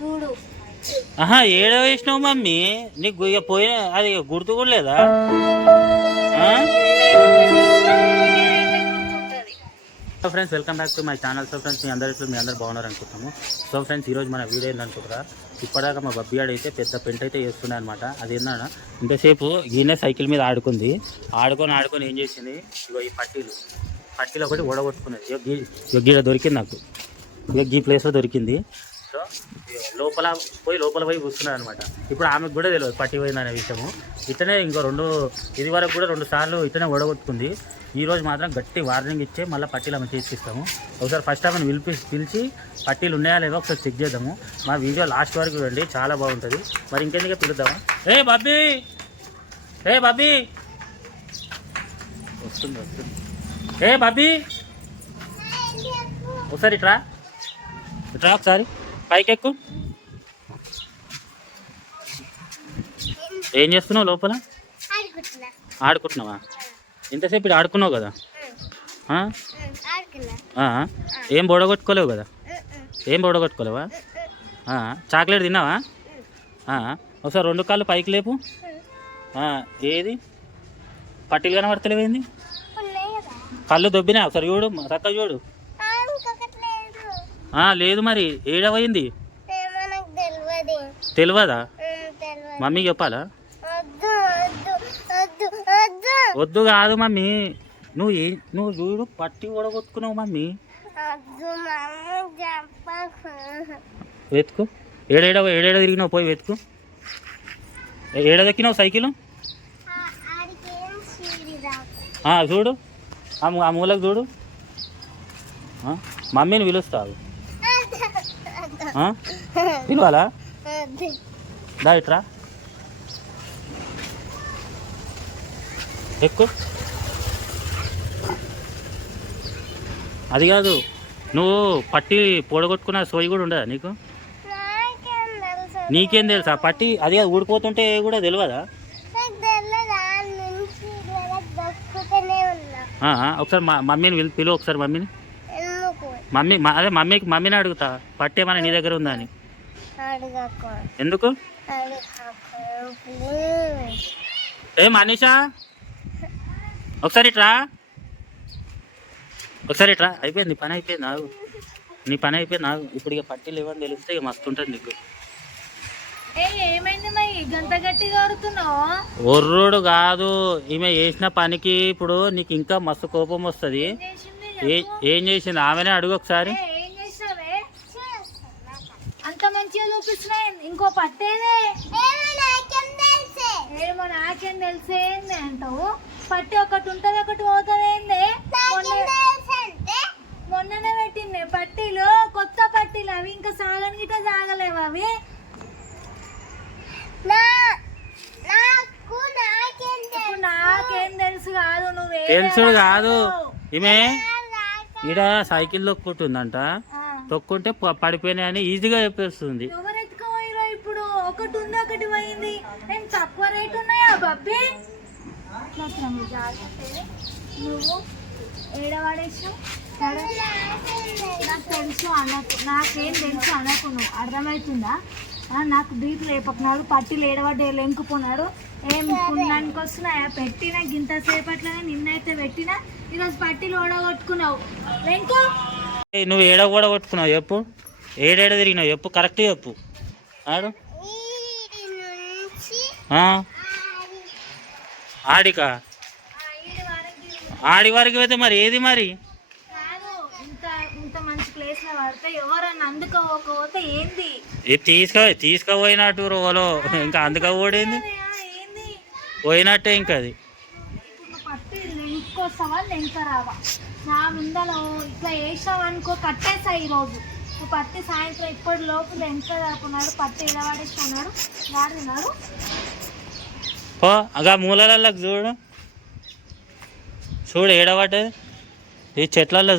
చూడు. ఆహా ఏడ వేసినావు మమ్మీ? నీకు ఇక పోయిన అది గుర్తు కూడా లేదా? So friends welcome back to my channel. So friends మీ అందరు బాగున్నారు అనుకుంటాము. సో ఫ్రెండ్స్ ఈరోజు మన వీడియో ఏంటనుకుంటారా, ఇప్పటిదాకా మా బబ్బియాడు అయితే పెద్ద పెంట అయితే చేస్తున్నాయి అనమాట. అది ఏంటన్నా ఇంతసేపు ఈయనే సైకిల్ మీద ఆడుకొని ఏం చేసింది, ఇగో ఈ పట్టీలు ఒకటి ఓడగొట్టుకున్నది. గీడ దొరికింది నాకు, ఇక ఈ ప్లేస్లో దొరికింది. సో లోపల పోయి కూర్చున్నాడు అనమాట. ఇప్పుడు ఆమెకు కూడా తెలియదు పట్టి పోయిందనే విషయము. ఇతనే ఇది వరకు కూడా 2 సార్లు ఇతనే ఓడగొట్టుకుంది. ఈరోజు మాత్రం గట్టి వార్నింగ్ ఇచ్చే మళ్ళీ పట్టీలు ఆమె చేసిస్తాము. ఒకసారి ఫస్ట్ ఆమెను పిలిచి పట్టీలు ఉన్నాయా లేవో ఒకసారి చెక్ చేద్దాము. మా వీడియో లాస్ట్ వరకు చూడండి, చాలా బాగుంటుంది. మరి ఇంకెందుకే పిలుద్దాము. ఏ బాబీ వస్తుంది. ఏ బాబీ ఒకసారి ఇట్రా ఒకసారి పైకి ఎక్కు. ఏం చేస్తున్నావు లోపల? ఆడుకుంటున్నావా? ఇంతసేపు ఇటు ఆడుకున్నావు కదా, ఏం బొడగొట్టుకోలేవు కదా? ఏం బొడగొట్టుకోలేవా? చాక్లెట్ తిన్నావా? ఒకసారి 2 కాళ్ళు పైకి లేపు. ఏది పట్టీలు కనబడతలేవేంది? కళ్ళు దొబ్బినా ఒకసారి చూడు, చక్కగా చూడు. లేదు మరి ఏడవైంది తెలియదా? మమ్మీకి చెప్పాలా? వద్దు కాదు మమ్మీ, నువ్వు చూడు పట్టి ఓడగొట్టుకున్నావు మమ్మీ. వెతుకు, ఏడేడ తిరిగినావు, పోయి వెతుకు. ఏడ దక్కినావు సైకిల్? చూడు ఆ మూలకు చూడు. మమ్మీని పిలుస్తావు, పిలవాలా? దా ఇట్రా ఎక్కు. అది కాదు, నువ్వు పట్టి పొడగొట్టుకున్న సోయి కూడా ఉండదా నీకు? నీకేం తెలుసా పట్టి? అది కాదు, ఊడిపోతుంటే కూడా తెలియదా? ఒకసారి మమ్మీని పిలువు ఒకసారి. మమ్మీని అడుగుతా పట్టి ఏమైనా నీ దగ్గర ఉందా అని. ఎందుకు? ఏ మనీషా ఒకసారి ఇట్రా అయిపోయింది పని అయిపోయింది. నీ పని అయిపోయింది నాకు. ఇప్పుడు ఇక పట్టీలు ఇవ్వని తెలిస్తే ఇక మస్తు ఉంటుంది నీకు. ఒర్రుడు కాదు, ఈమె చేసిన పనికి ఇప్పుడు నీకు ఇంకా మస్తు కోపం వస్తుంది. ఏం చేసింది ఆమెనే అడుగు ఒకసారి. అంత మంచిగా చూపిస్తున్నాయి, ఇంకో పట్టేదే ఏమో నాకేం తెలిసేంది అంటావు. పట్టి ఒకటి ఉంటుంది ఒకటి పోతుంది ఏంది? మొన్ననే పెట్టింది పట్టీలు, కొత్త పట్టీలు. అవి ఇంకా సాగని గిట్ట సాగలేవు అవి. నాకేం తెలుసు కాదు, నువ్వే తెలుసు కాదు. ఈమె ఈడ సైకిల్ తొక్కుంటుందంట, తొక్కుంటే పడిపోయినాయని ఈజీగా చెప్పేస్తుంది. ఎవరు ఎత్తుకోపోయారో ఇప్పుడు? ఒకటి ఉంది ఒకటి పోయింది. నేను తక్కువ రేటు ఉన్నాయా బబ్బీ? నువ్వు ఏడవాడేసావు? నాకు తెలుసు అనకు, నాకేం తెలుసు అనకు. నువ్వు అర్థమవుతుందా? నాకు బీపీ లేపకున్నాడు, పట్టీలు ఏడవాడు లెంకుపోన్నాడు. ఏం పుణ్యానికి వస్తున్నాయా? పెట్టినా గింత సేపట్లోనే నిన్నైతే పెట్టినా, ఈరోజు పట్టీలు ఓడగొట్టుకున్నావు. లెంకు నువ్వు ఏడ ఓడగొట్టుకున్నావు చెప్పు, ఏడేడ తిరిగినావు చెప్పు, కరెక్ట్ చెప్పు. ఆడికా? ఆడి వరకు అయితే మరి ఏది మరి? తీసుకుపోయినట్టు రోలో ఇంకా అందుకోపోయింది పోయినట్టే. ఇంకా అది నా ముందలో ఇట్లా వేసావు అనుకో, కట్టేసా ఈరోజు. నువ్వు పట్టి సాయంత్రం ఇప్పటి లోపల ఎంత కాకున్నాడు, పట్టి ఎడవాడేసుకున్నాడు వాడినాడు. అగా మూలలకు చూడు ఏడబడ్డది ఈ చెట్లలో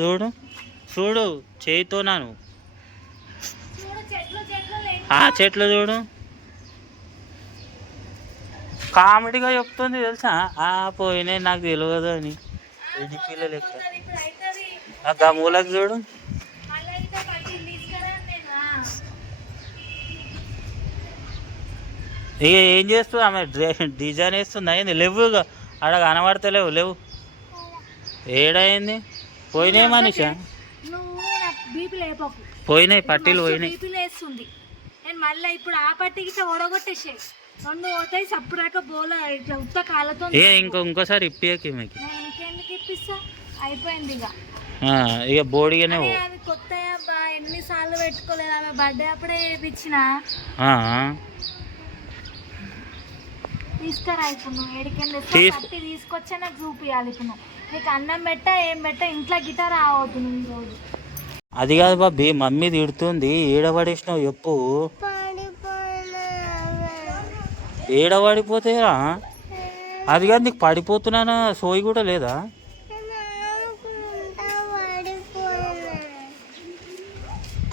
చూడు చేయితో నాను ఆ చెట్లు చూడు. కామెడీగా చెప్తుంది తెలుసా? పోయినాయి నాకు తెలియదు అని. పిల్లలు ఎక్కువ మూలకు చూడు. ఇక ఏం చేస్తూ ఆమె డిజైన్ వేస్తుంది అయింది లేవు ఇక ఆడ కనబడతలేవు లేవు ఏడైంది పోయినాయి మనిషి నువ్వు నాకు బీపీ లేపకు. పోయినాయి పట్టీలు పోయినాయి. బీపీ లేస్తుంది. నేను మళ్ళీ ఇప్పుడు ఆ పట్టికి ఇట్లా ఓడగొట్టేసే రెండు పోతాయి సప్పుడాక బోల ఇట్లా ఉత్త కాళ్ళతో. ఇంకోసారి ఇప్పియకి మీకు ఇంకెందుకు ఇప్పిస్తా అయిపోయింది ఇక. ఇక బోడిగానే అవి కొత్త ఎన్నిసార్లు పెట్టుకోలేదు. ఆమె బర్త్డే అప్పుడే వేయించిన తీసుకురా. ఇప్పుడు నువ్వు ఏడికెళ్ళి పట్టి తీసుకొచ్చా నాకు చూపియాలి. ఇప్పుడు నువ్వు నీకు అన్నం పెట్ట ఏం పెట్ట ఇంట్లో గిటార్ రావద్దు రోజు. అది కాదు బాబీ మమ్మీ తిడుతుంది ఏడబడేసినావు చెప్పు. ఏడబడిపోతేరా అది కాదు నీకు పడిపోతున్నానా సోయి కూడా లేదా.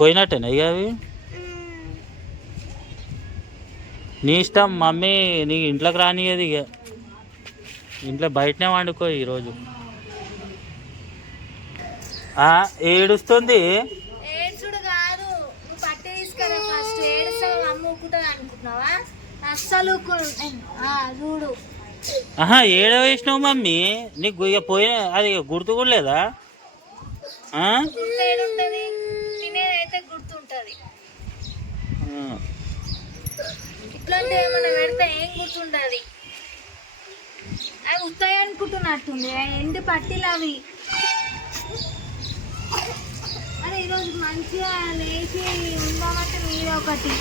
పోయినట్టేనా ఇక అవి నీ ఇష్టం మమ్మీ నీకు ఇంట్లోకి రానియది ఇక ఇంట్లో బయటనే వండుకో ఈరోజు. ఏడుస్తుంది ఏడ్చుడు కాదు నువ్వు పట్టి తీసుకురా ఫస్ట్. ఏడుస్తావు అమ్మ ఊకుంటుంది అనుకుంటున్నావా అస్సలు చూడు. ఏడవేసినావు మమ్మీ నీకు ఇక పోయిన అది గుర్తు కూడా లేదా. గుర్తుంటది తినేదైతే గుర్తుంటది. ఇట్లాంటి ఏమన్నా పెడితే ఏం గుర్తుంటది. అవి ఉత్తాయి అనుకుంటున్నట్టుంది ఎండి పట్టీలు అవి. అరే ఈరోజు మంచిగా లేచి ఉందామంటే మీరే ఒకటి.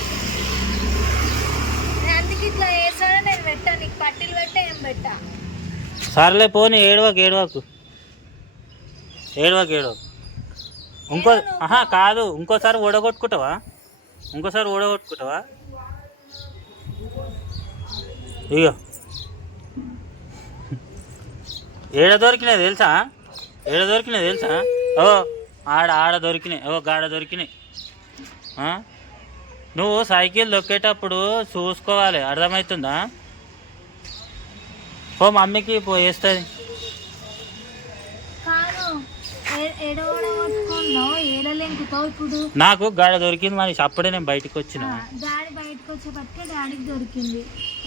అందుకే ఇట్లా వేసాడో నేను పెట్టా నీకు పట్టీలు పెట్టా ఏం పెట్టా. సర్లే పోనీ ఏడవకు ఏడవకు ఏడవకు ఏడవకు. కాదు ఇంకోసారి ఓడగొట్టుకుంటావా ఇగో ఏడ దొరికినాయి తెలుసా ఓ ఆడ దొరికినాయి గాడ దొరికినాయి. నువ్వు సైకిల్ దొక్కేటప్పుడు చూసుకోవాలి అర్థమవుతుందా. మమ్మీకి వేస్తుంది. నాకు గాడ దొరికింది మనిషి అప్పుడే నేను బయటకు వచ్చిన. డాడీ బయటకు వచ్చేపటికే డాడీకి దొరికింది.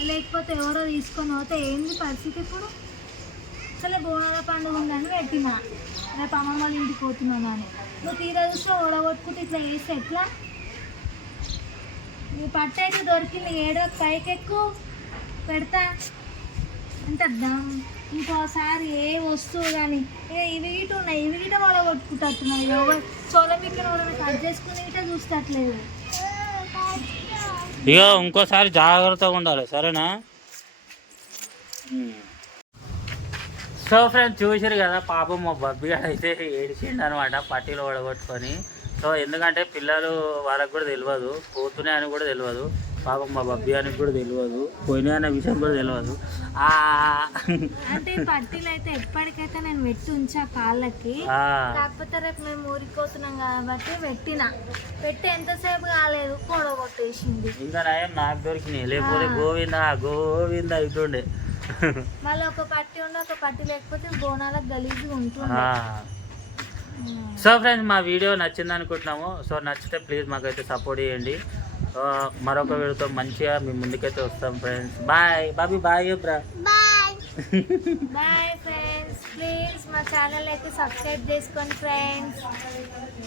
లేకపోతే ఎవరో తీసుకొని పోతే ఏంది పరిస్థితి ఇప్పుడు. అసలే బోనాల పండుగ ఉందని పెట్టిన రేపు అమ్మమ్మ వాళ్ళ ఇంటికి పోతున్నాను అని. నువ్వు తీరా చూస్తే ఓడగొట్టుకుంటే ఇట్లా వేస్తే ఎట్లా. నీ పట్టు అయితే దొరికింది ఏడో పైకెక్కు పెడతా అంటే అర్థం. ఇంకోసారి ఏ వస్తువు కానీ ఇవి గిట ఉన్నాయి ఇవి గిట ఓడగొట్టుకుంటున్నాయి. ఎవరు చోళమిక్కన కట్ చేసుకుని గిట చూస్తట్లేదు. ఇక ఇంకోసారి జాగ్రత్తగా ఉండాలి సరేనా. సో ఫ్రెండ్స్ చూసారు కదా పాపం మా బబ్బీ అయితే ఏడిచిండు అనమాట పట్టీలు ఓడగొట్టుకొని. సో ఎందుకంటే పిల్లలు వాళ్ళకు కూడా తెలియదు పోతున్నాయి అని కూడా తెలియదు. పాపం మా బబ్బీ అని కూడా తెలియదు పోయినాయి అనే విషయం కూడా తెలియదు. అంటే పట్టీలు అయితే ఎప్పటికైతే నేను పెట్టి ఉంచా కాళ్ళకి. కాకపోతే రేపు మేము ఊరికి పోతున్నాం కాబట్టి పెట్టి ఎంతసేపు కాలేదు పొడగొట్టేసింది. ఇంకా నయం నాకు దొరికినాయి లేకపోతే గోవిందా అవుతుండే. మళ్ళీ ఒక పట్టి ఉండి ఒక పట్టి లేకపోతే బోనాలకు గలీజ్గా ఉంటుంది. సో ఫ్రెండ్స్ మా వీడియో నచ్చింది అనుకుంటున్నాము. సో నచ్చితే ప్లీజ్ మాకైతే సపోర్ట్ చేయండి. మరొక వీడియోతో మంచిగా మీ ముందుకైతే వస్తాం ఫ్రెండ్స్. బాయ్ బాబీ బాయ్ బ్రా బాయ్ ఫ్రెండ్స్. ప్లీజ్ మా ఛానల్ అయితే సబ్స్క్రైబ్ చేసుకోండి ఫ్రెండ్స్.